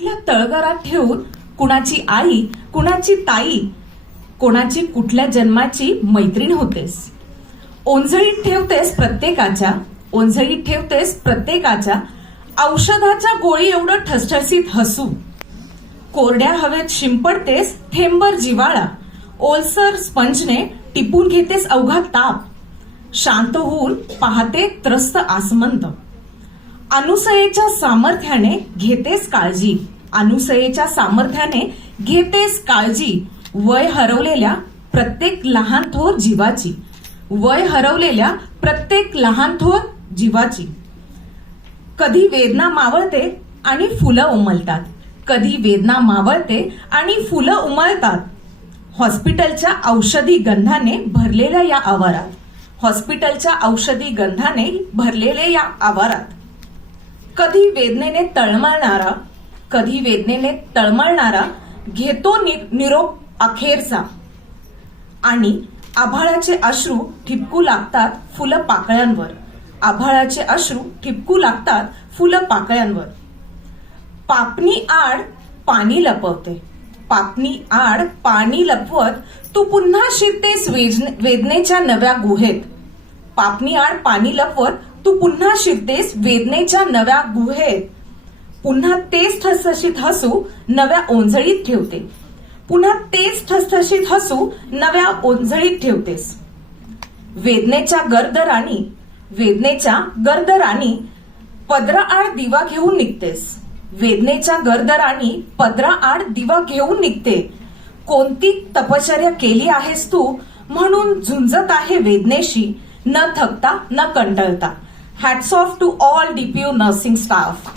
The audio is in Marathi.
कुठल्या तळघरात ठेवून कुणाची आई, कुणाची ताई, कोणाची कुठल्या जन्माची मैत्रीण होतेस. ओंजळीत ठेवतेस प्रत्येकाच्या, ओंजळीत ठेवतेस प्रत्येकाच्या, औषधाच्या गोळी एवढं ठसठसीत हसू. कोरड्या हवेत शिंपडतेस थेंबर जिवाळा, ओलसर स्पंजने टिपून घेतेस अवघा ताप. शांत होऊन पाहते त्रस्त आसमंत. अनुसयेच्या सामर्थ्याने घेतेस काळजी, अनुसयेच्या सामर्थ्याने घेतेस काळजी. वय हरवलेल्या प्रत्येक लहान थोर जीवाची, वय हरवलेल्या प्रत्येक लहान थोर जीवाची. कधी वेदना मावळते आणि फुलं उमलतात, कधी वेदना मावळते आणि फुलं उमलतात. हॉस्पिटलच्या औषधी गंधाने भरलेल्या या आवारात, हॉस्पिटलच्या औषधी गंधाने भरलेले या आवारात. कधी वेदनेने तळमळणारा, कधी वेदनेने तळमळणारा घेतो निरोप अखेरचा. आणि आभाळाचे अश्रू ठिपकू लागतात फुलं पाकळ्यांवर, आभाळाचे अश्रू ठिपकू लागतात फुलं पाकळ्यांवर. पापणी आड पाणी लपवते, पापणी आड पाणी लपवत तू पुन्हा शिरतेस वेदनेच्या नव्या गुहेत. पापणी आड पाणी लपवत तू पुन्हा शिरतेस वेदनेच्या नव्या गुहेत. पुन्हा तेच ठसठशीत हसू नव्या ओंजळीत ठेवते, पुन्हा तेच ठसठशीत हसू नव्या ओंजळीत ठेवतेस. वेदनेच्या गर्दराणी, वेदनेच्या गर्दराणी पदराआड दिवा घेऊन निघतेस, वेदनेच्या गर्दराणी पदराआड दिवा घेऊन निघते. कोणती तपश्चर्या केली आहेस तू म्हणून झुंजत आहे वेदनेशी, न थकता न कंटाळता. Hats off to all DPU nursing staff.